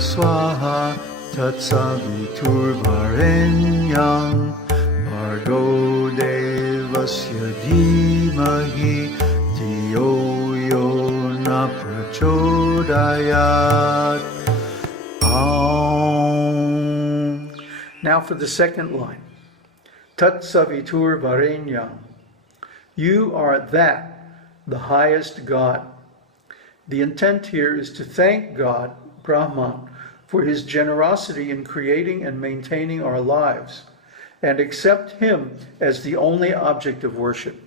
swaha tat-savitṛ-varenyam bhargo devasya dhimahi dhiyo yo na prachodayat. Now for the second line. Tat-savitṛ-varenyam. You are that, the highest God. The intent here is to thank God, Brahman, for his generosity in creating and maintaining our lives, and accept him as the only object of worship.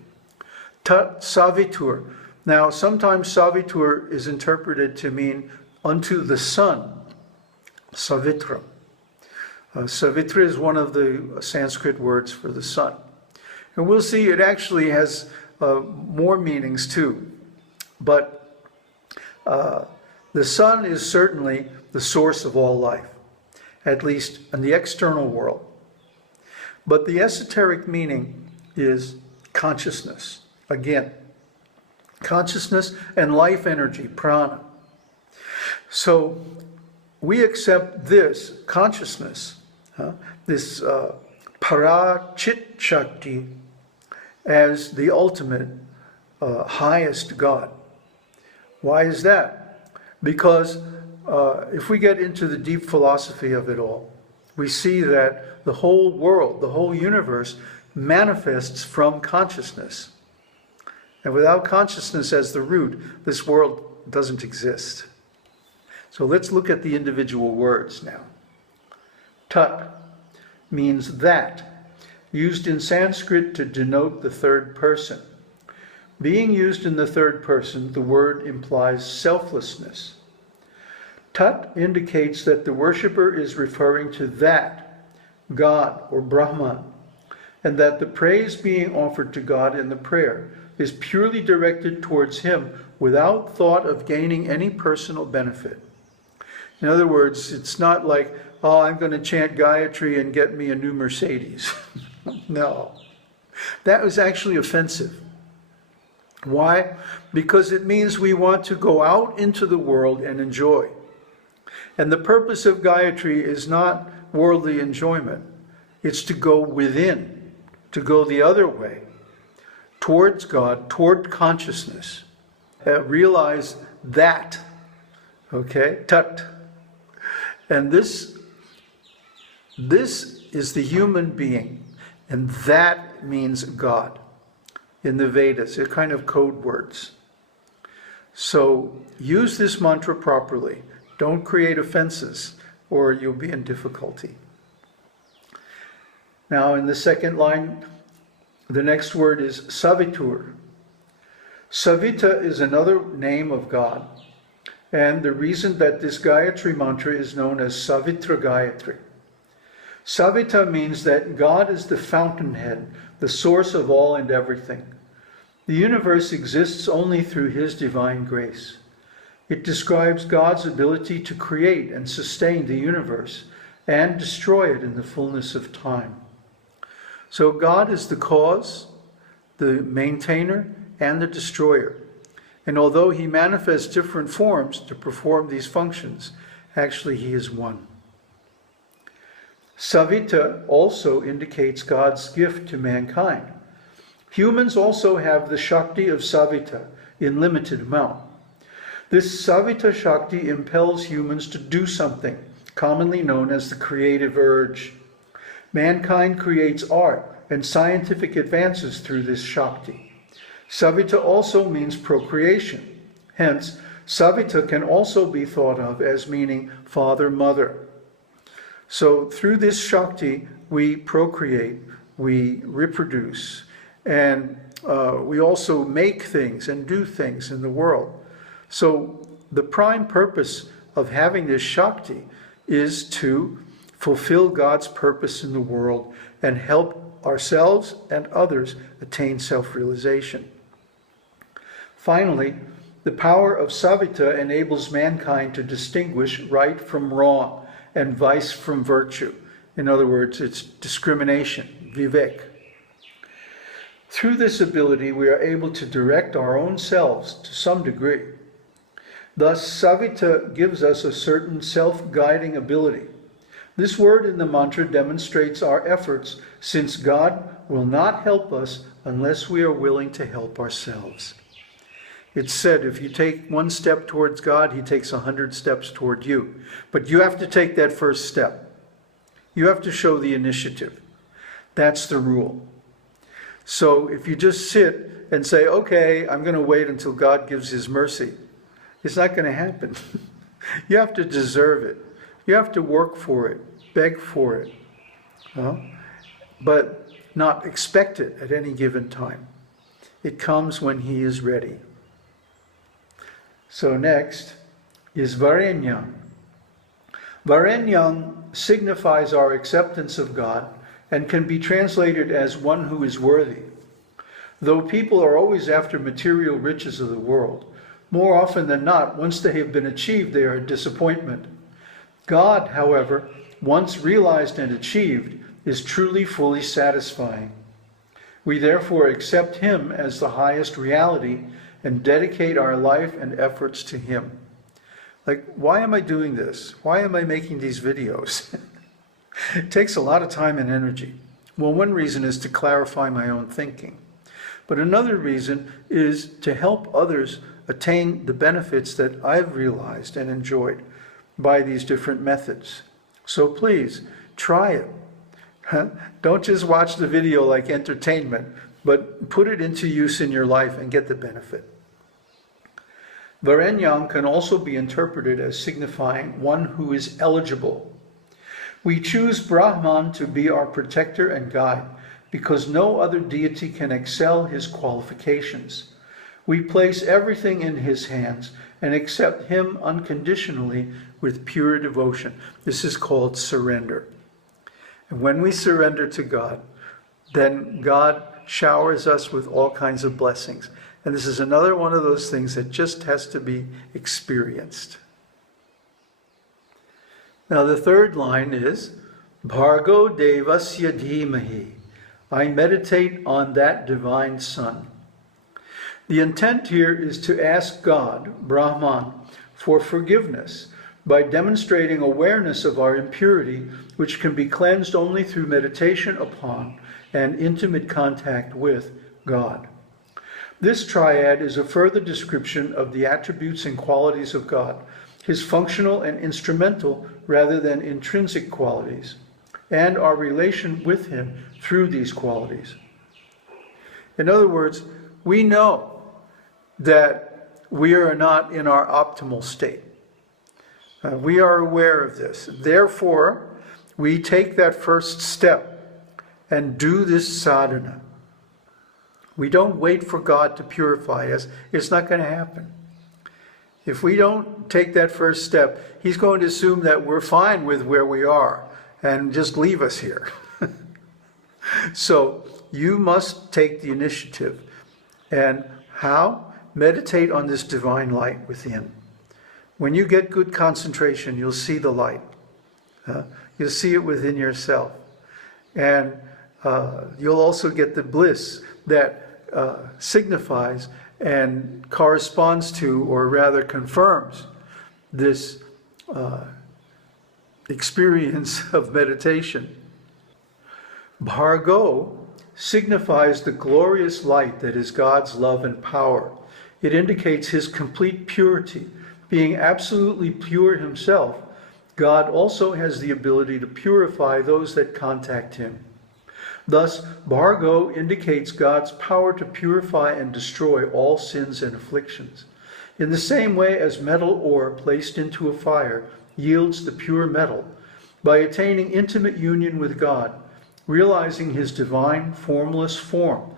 Tat-savitṛ. Now, sometimes Savitṛ is interpreted to mean unto the sun, Savitṛ. Savitṛ is one of the Sanskrit words for the sun. And we'll see it actually has more meanings too. But the sun is certainly the source of all life, at least in the external world. But the esoteric meaning is consciousness. Again, consciousness and life energy, prana. So we accept this consciousness, this parā-cit-śakti, as the ultimate, highest God. Why is that? Because if we get into the deep philosophy of it all, we see that the whole world, the whole universe, manifests from consciousness. And without consciousness as the root, this world doesn't exist. So let's look at the individual words now. Tat means that, used in Sanskrit to denote the third person. Being used in the third person, the word implies selflessness. Tat indicates that the worshipper is referring to that, God or Brahman, and that the praise being offered to God in the prayer is purely directed towards him without thought of gaining any personal benefit. In other words, it's not like, oh, I'm going to chant Gayatri and get me a new Mercedes. No. That was actually offensive. Why? Because it means we want to go out into the world and enjoy. And the purpose of Gayatri is not worldly enjoyment. It's to go within, to go the other way, towards God, toward consciousness. Realize that. Okay? Tat. And this is the human being. And that means God. In the Vedas, they're kind of code words. So use this mantra properly. Don't create offenses, or you'll be in difficulty. Now in the second line, the next word is Savitṛ. Savita is another name of God, and the reason that this Gayatri mantra is known as Savitṛ-Gāyatrī. Savita means that God is the fountainhead, the source of all and everything. The universe exists only through his divine grace. It describes God's ability to create and sustain the universe and destroy it in the fullness of time. So God is the cause, the maintainer, and the destroyer. And although he manifests different forms to perform these functions, actually he is one. Savita also indicates God's gift to mankind. Humans also have the Shakti of Savita in limited amount. This Savita Shakti impels humans to do something, commonly known as the creative urge. Mankind creates art and scientific advances through this Shakti. Savita also means procreation. Hence, Savita can also be thought of as meaning father, mother. So through this Shakti, we procreate, we reproduce, and we also make things and do things in the world. So the prime purpose of having this Shakti is to fulfill God's purpose in the world and help ourselves and others attain self-realization. Finally, the power of Savita enables mankind to distinguish right from wrong and vice from virtue. In other words, it's discrimination, vivek. Through this ability, we are able to direct our own selves to some degree. Thus, Savitṛ gives us a certain self-guiding ability. This word in the mantra demonstrates our efforts, since God will not help us unless we are willing to help ourselves. It's said, if you take one step towards God, He takes 100 steps toward you. But you have to take that first step. You have to show the initiative. That's the rule. So if you just sit and say, okay, I'm going to wait until God gives His mercy, it's not going to happen. You have to deserve it. You have to work for it, beg for it, but not expect it at any given time. It comes when He is ready. So next is Varenyam. Varenyam signifies our acceptance of God and can be translated as one who is worthy. Though people are always after material riches of the world, more often than not, once they have been achieved, they are a disappointment. God, however, once realized and achieved, is truly fully satisfying. We therefore accept Him as the highest reality and dedicate our life and efforts to Him. Like, why am I doing this? Why am I making these videos? It takes a lot of time and energy. Well, one reason is to clarify my own thinking. But another reason is to help others attain the benefits that I've realized and enjoyed by these different methods. So please, try it. Don't just watch the video like entertainment, but put it into use in your life and get the benefit. Varenyam can also be interpreted as signifying one who is eligible. We choose Brahman to be our protector and guide because no other deity can excel his qualifications. We place everything in his hands and accept him unconditionally with pure devotion. This is called surrender. And when we surrender to God, then God showers us with all kinds of blessings. And this is another one of those things that just has to be experienced. Now the third line is, Bhargo devasya dhimahi. I meditate on that divine Son. The intent here is to ask God, Brahman, for forgiveness by demonstrating awareness of our impurity, which can be cleansed only through meditation upon and intimate contact with God. This triad is a further description of the attributes and qualities of God, His functional and instrumental rather than intrinsic qualities, and our relation with Him through these qualities. In other words, we know that we are not in our optimal state. We are aware of this. Therefore, we take that first step and do this sadhana. We don't wait for God to purify us. It's not going to happen. If we don't take that first step, He's going to assume that we're fine with where we are and just leave us here. So you must take the initiative. And how? Meditate on this divine light within. When you get good concentration, you'll see the light. You'll see it within yourself. And you'll also get the bliss that signifies and corresponds to, or rather confirms, this experience of meditation. Bhargo signifies the glorious light that is God's love and power. It indicates His complete purity. Being absolutely pure Himself, God also has the ability to purify those that contact Him. Thus, Bhargo indicates God's power to purify and destroy all sins and afflictions. In the same way as metal ore placed into a fire yields the pure metal, by attaining intimate union with God, realizing His divine, formless form,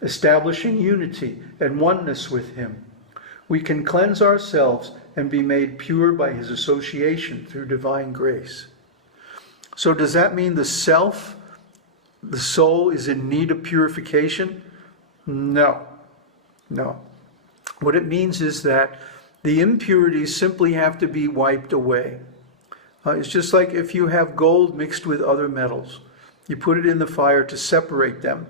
establishing unity and oneness with Him, we can cleanse ourselves and be made pure by His association through divine grace. So does that mean the soul is in need of purification? No. What it means is that the impurities simply have to be wiped away. It's just like if you have gold mixed with other metals. You put it in the fire to separate them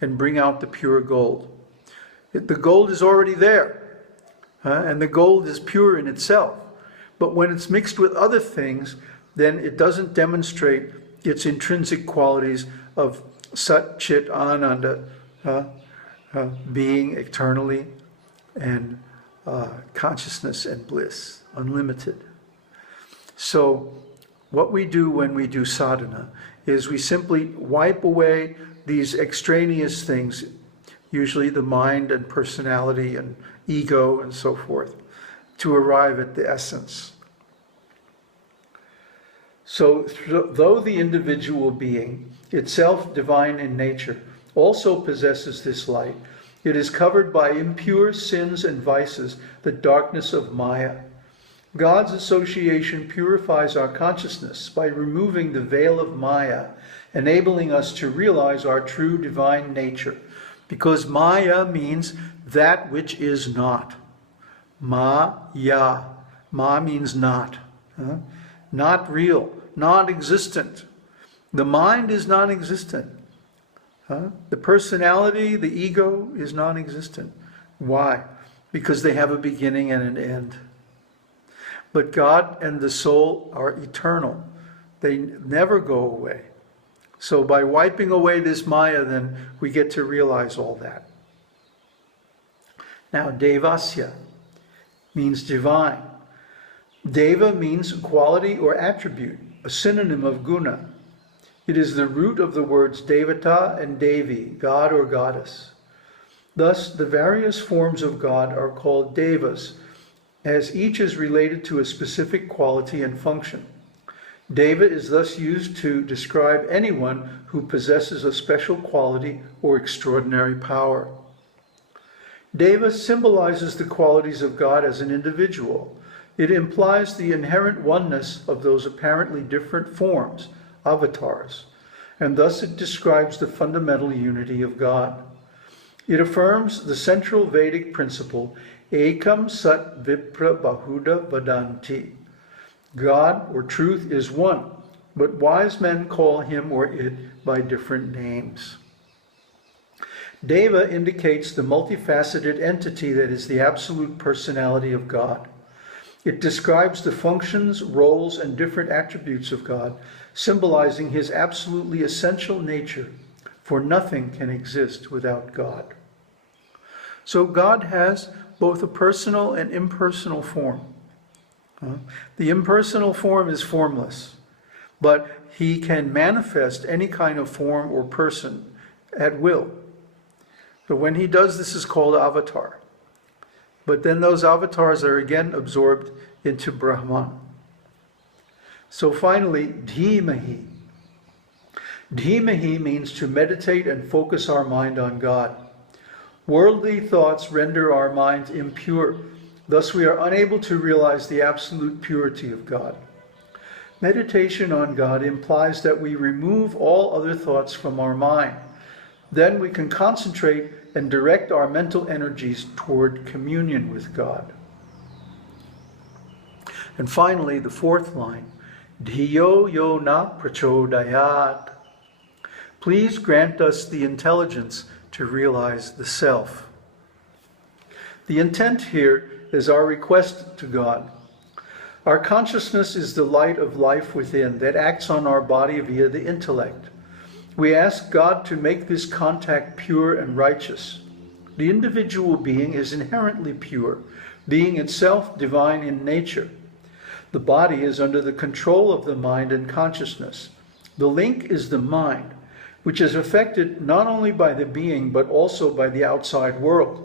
and bring out the pure gold. The gold is already there. And the gold is pure in itself. But when it's mixed with other things, then it doesn't demonstrate its intrinsic qualities of sat-cit-ānanda, being eternally, and consciousness and bliss, unlimited. So what we do when we do sadhana is we simply wipe away these extraneous things, usually the mind and personality and ego and so forth, to arrive at the essence. So though the individual being, itself divine in nature, also possesses this light, it is covered by impure sins and vices, the darkness of Maya. God's association purifies our consciousness by removing the veil of Maya, enabling us to realize our true divine nature. Because Maya means that which is not. Ma-ya. Ma means not. Not real, non-existent. The mind is non-existent. The personality, the ego is non-existent. Why? Because they have a beginning and an end. But God and the soul are eternal. They never go away. So by wiping away this Maya, then we get to realize all that. Now, Devasya means divine. Deva means quality or attribute, a synonym of guna. It is the root of the words devata and devi, God or goddess. Thus, the various forms of God are called devas, as each is related to a specific quality and function. Deva is thus used to describe anyone who possesses a special quality or extraordinary power. Deva symbolizes the qualities of God as an individual. It implies the inherent oneness of those apparently different forms, avatars, and thus it describes the fundamental unity of God. It affirms the central Vedic principle, ekam sat vipra bahuda vadanti. God, or truth, is one, but wise men call him or it by different names. Deva indicates the multifaceted entity that is the absolute personality of God. It describes the functions, roles, and different attributes of God, symbolizing his absolutely essential nature, for nothing can exist without God. So God has both a personal and impersonal form. The impersonal form is formless, but he can manifest any kind of form or person at will. So when he does this is called avatar. But then those avatars are again absorbed into Brahman. So finally, dhimahi. Dhimahi means to meditate and focus our mind on God. Worldly thoughts render our minds impure. Thus we are unable to realize the absolute purity of God. Meditation on God implies that we remove all other thoughts from our mind. Then we can concentrate and direct our mental energies toward communion with God. And finally, the fourth line, Dhiyo yo na prachodayat. Please grant us the intelligence to realize the self. The intent here is our request to God. Our consciousness is the light of life within that acts on our body via the intellect. We ask God to make this contact pure and righteous. The individual being is inherently pure, being itself divine in nature. The body is under the control of the mind and consciousness. The link is the mind, which is affected not only by the being but also by the outside world.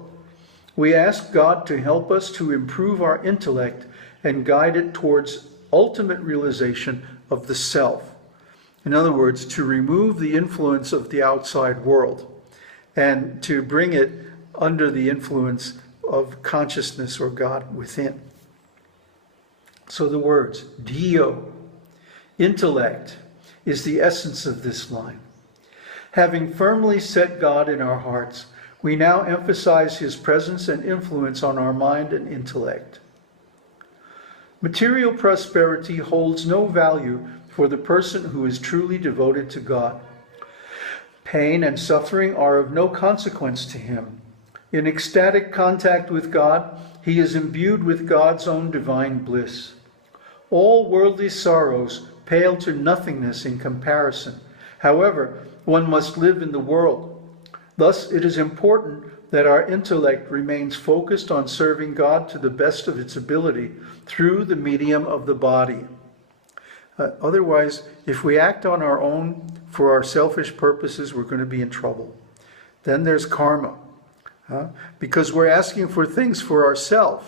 We ask God to help us to improve our intellect and guide it towards ultimate realization of the self. In other words, to remove the influence of the outside world and to bring it under the influence of consciousness or God within. So the words, Dhiyo, intellect, is the essence of this line. Having firmly set God in our hearts, we now emphasize his presence and influence on our mind and intellect. Material prosperity holds no value for the person who is truly devoted to God. Pain and suffering are of no consequence to him. In ecstatic contact with God, he is imbued with God's own divine bliss. All worldly sorrows pale to nothingness in comparison. However, one must live in the world. Thus, it is important that our intellect remains focused on serving God to the best of its ability through the medium of the body. Otherwise, if we act on our own for our selfish purposes, we're going to be in trouble. Then there's karma, because we're asking for things for ourselves,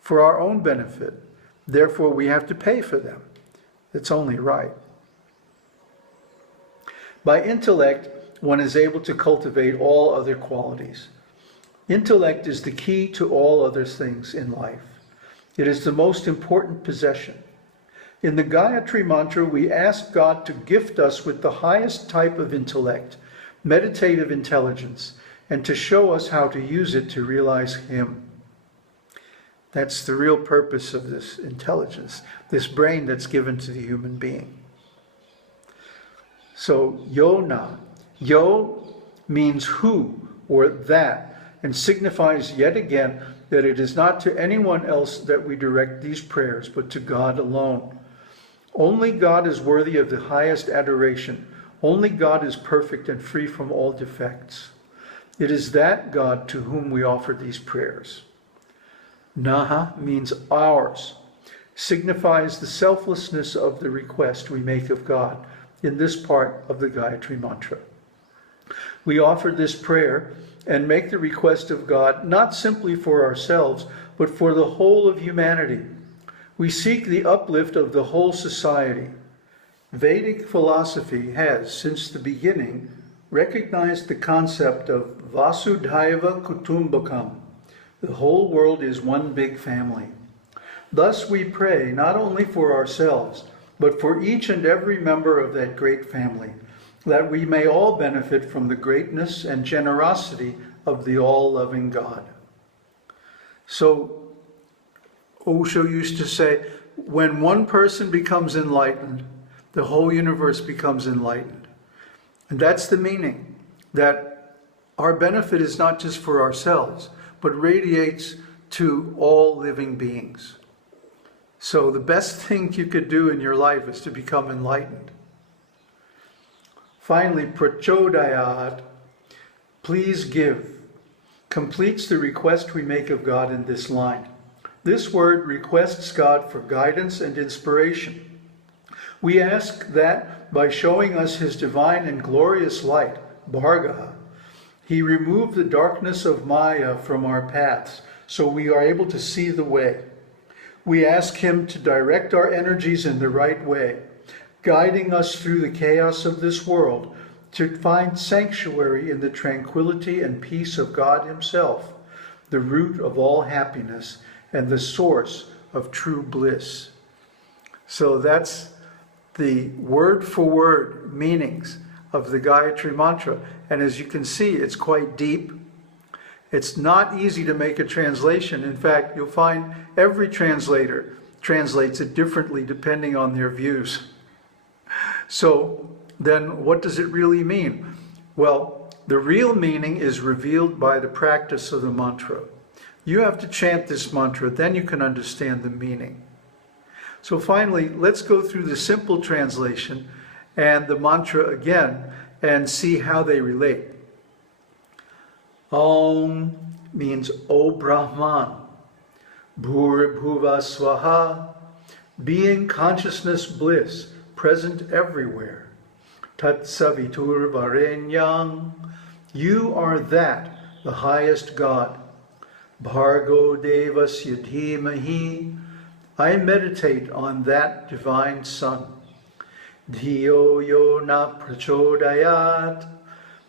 for our own benefit. Therefore, we have to pay for them. It's only right. By intellect, one is able to cultivate all other qualities. Intellect is the key to all other things in life. It is the most important possession. In the Gayatri Mantra, we ask God to gift us with the highest type of intellect, meditative intelligence, and to show us how to use it to realize Him. That's the real purpose of this intelligence, this brain that's given to the human being. So, yona. Yo means who or that, and signifies yet again that it is not to anyone else that we direct these prayers, but to God alone. Only God is worthy of the highest adoration. Only God is perfect and free from all defects. It is that God to whom we offer these prayers. Naha means ours, signifies the selflessness of the request we make of God in this part of the Gayatri Mantra. We offer this prayer and make the request of God not simply for ourselves, but for the whole of humanity. We seek the uplift of the whole society. Vedic philosophy has, since the beginning, recognized the concept of Vasudhaiva Kutumbakam. The whole world is one big family. Thus we pray not only for ourselves, but for each and every member of that great family, that we may all benefit from the greatness and generosity of the all-loving God. So, Osho used to say, when one person becomes enlightened, the whole universe becomes enlightened. And that's the meaning, that our benefit is not just for ourselves, but radiates to all living beings. So the best thing you could do in your life is to become enlightened. Finally, prachodayat, please give, completes the request we make of God in this line. This word requests God for guidance and inspiration. We ask that by showing us His divine and glorious light, Bhargaha, He remove the darkness of Maya from our paths so we are able to see the way. We ask Him to direct our energies in the right way, guiding us through the chaos of this world to find sanctuary in the tranquility and peace of God Himself, the root of all happiness and the source of true bliss. So that's the word-for-word meanings of the Gayatri Mantra. And as you can see, it's quite deep. It's not easy to make a translation. In fact, you'll find every translator translates it differently depending on their views. So then what does it really mean? Well, the real meaning is revealed by the practice of the mantra. You have to chant this mantra, then you can understand the meaning. So finally, let's go through the simple translation and the mantra again and see how they relate. Om means O Brahman. Bhur-bhuva swaha, being consciousness bliss, present everywhere. Tat Savitṛ-Varenyam, you are that, the highest God. Bhargo devasya dhimahi, I meditate on that divine Son. Dhiyo yo na prachodayat,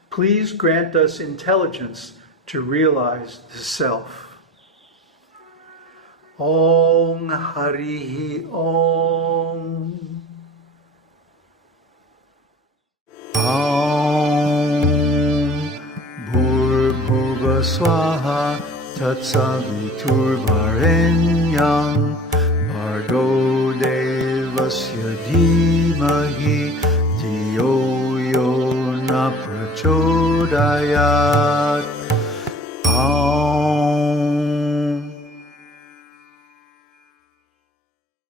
please grant us intelligence to realize the Self. Om Harihi Om. Om Bhur-bhuva swaha tat Savitṛ-Varenyam Bhargo devasya dhimahi Dhiyo yo na prachodayat.